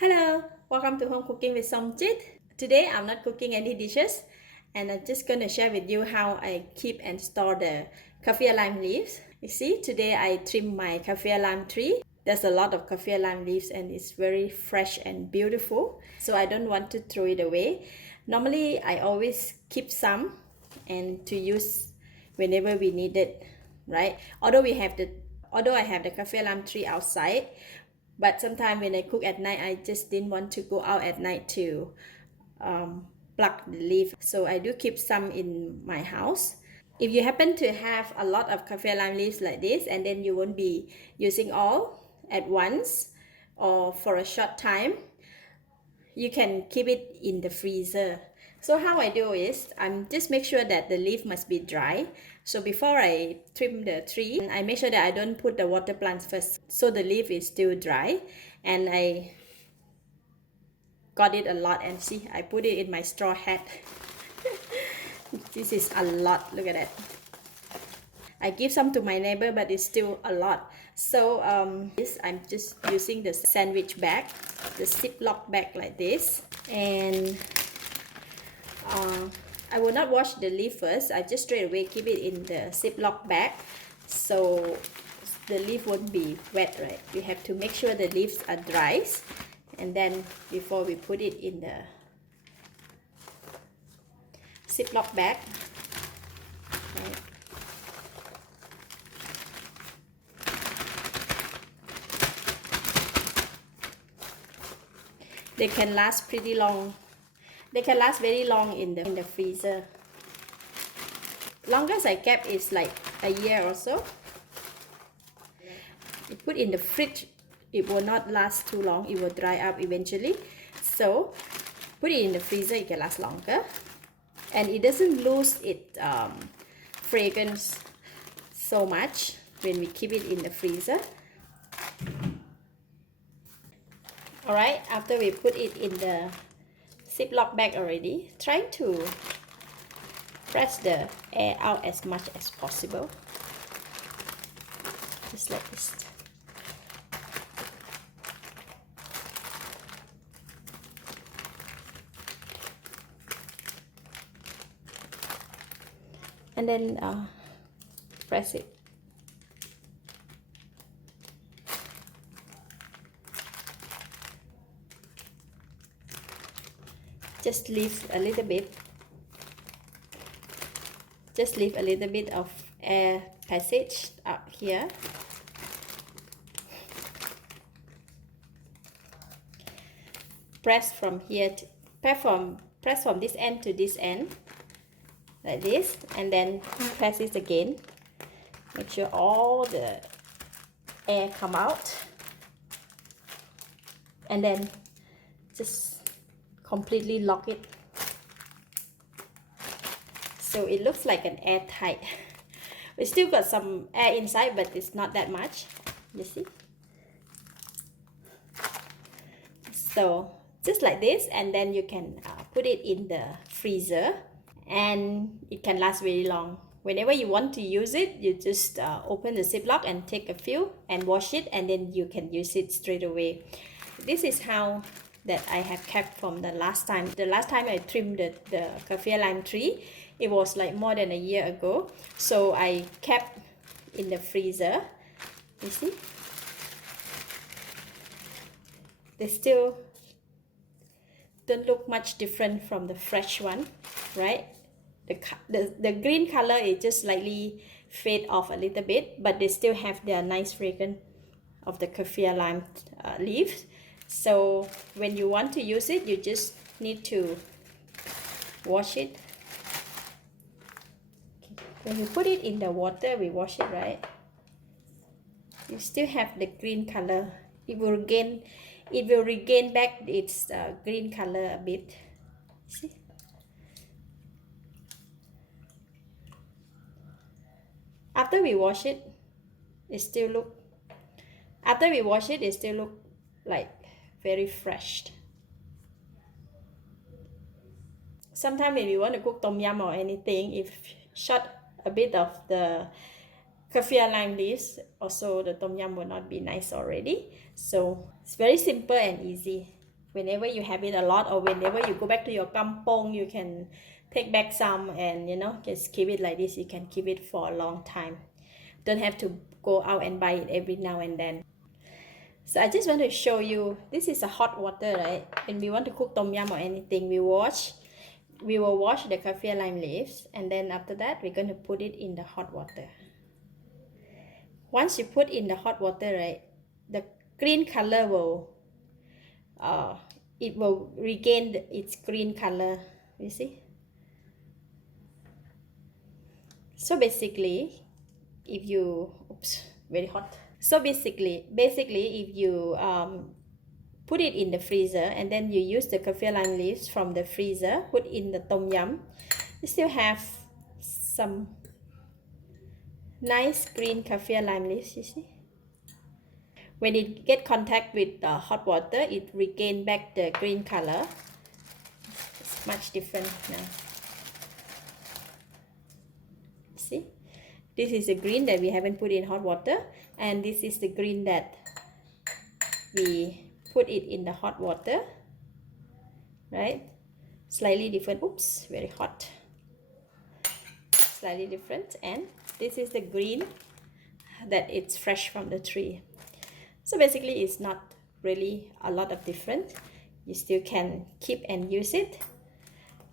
Hello, welcome to Home Cooking with Somjit. Today I'm not cooking any dishes and I'm just going to share with you how I keep and store the kaffir lime leaves. You see, today I trimmed my kaffir lime tree. There's a lot of kaffir lime leaves and it's very fresh and beautiful. So I don't want to throw it away. Normally I always keep some and to use whenever we need it, right? Although I have the kaffir lime tree outside, but sometimes when I cook at night, I just didn't want to go out at night to pluck the leaf. So I do keep some in my house. If you happen to have a lot of kaffir lime leaves like this, and then you won't be using all at once or for a short time, you can keep it in the freezer. So how I do is, I'm just make sure that the leaf must be dry. So before I trim the tree, I make sure that I don't put the water plants first. So the leaf is still dry. And I got it a lot, and see, I put it in my straw hat. This is a lot, look at that. I give some to my neighbor, but it's still a lot. So I'm just using the sandwich bag, the Ziploc bag like this. And I will not wash the leaf first. I just straight away keep it in the Ziploc bag, so the leaf won't be wet, right? We have to make sure the leaves are dry, and then before we put it in the Ziploc bag, right? They can last pretty long. They can last very long in the freezer. Longest I kept is like a year or so. You put in the fridge, it will not last too long. It will dry up eventually. So put it in the freezer, it can last longer, and it doesn't lose its fragrance so much when we keep it in the freezer. Alright, after we put it in the Ziploc bag already, try to press the air out as much as possible, just like this. And then press it. Just leave a little bit. Just leave a little bit of air passage up here. Press from here to, press from this end to this end, like this, and then press it again. Make sure all the air come out, and then just completely lock it, so it looks like an airtight. We still got some air inside, but it's not that much, you see. So just like this, and then you can put it in the freezer, and it can last very long. Whenever you want to use it, you just open the Ziploc and take a few and wash it, and then you can use it straight away. This is how that I have kept from the last time. The last time I trimmed the kaffir lime tree, it was like more than a year ago. So I kept in the freezer. You see? They still don't look much different from the fresh one, right? The green color is just slightly fade off a little bit, but they still have their nice fragrance of the kaffir lime leaves. So when you want to use it, you just need to wash it. When you put it in the water, we wash it, right? You still have the green color. It will regain back its green color a bit. See? After we wash it, it still look like very fresh. Sometimes if you want to cook Tomyum or anything, if short a bit of the kaffir lime leaves, also the Tomyum will not be nice already. So it's very simple and easy. whenever you have it a lot, or whenever you go back to your kampong, you can take back some and just keep it like this. You can keep it for a long time. Don't have to go out and buy it every now and then. So I just want to show you, this is a hot water, right? When we want to cook tom yum or anything, we will wash the kaffir lime leaves, and then after that we're going to put it in the hot water. Once you put in the hot water, right, the green color will it will regain its green color. You see? So basically, if you very hot. So basically if you put it in the freezer and then you use the kaffir lime leaves from the freezer, put in the tom yum, you still have some nice green kaffir lime leaves. You see? When it get contact with the hot water, it regain back the green color. It's much different now. See, this is the green that we haven't put in hot water, and this is the green that we put it in the hot water, right? Slightly different. Oops, very hot. Slightly different. And this is the green that it's fresh from the tree. So basically it's not really a lot of different. You still can keep and use it.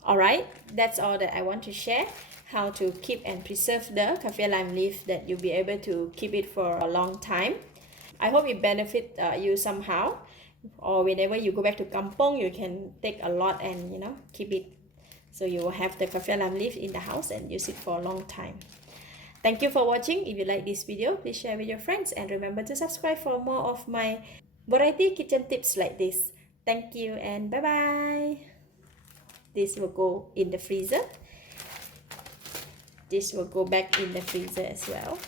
Alright, that's all that I want to share. How to keep and preserve the kaffir lime leaf, that you'll be able to keep it for a long time. I hope it benefit you somehow, or whenever you go back to kampong, you can take a lot and keep it, so you will have the kaffir lime leaf in the house and use it for a long time. Thank you for watching. If you like this video, please share with your friends, and remember to subscribe for more of my variety kitchen tips like this. Thank you and bye bye. This will go in the freezer. This will go back in the freezer as well.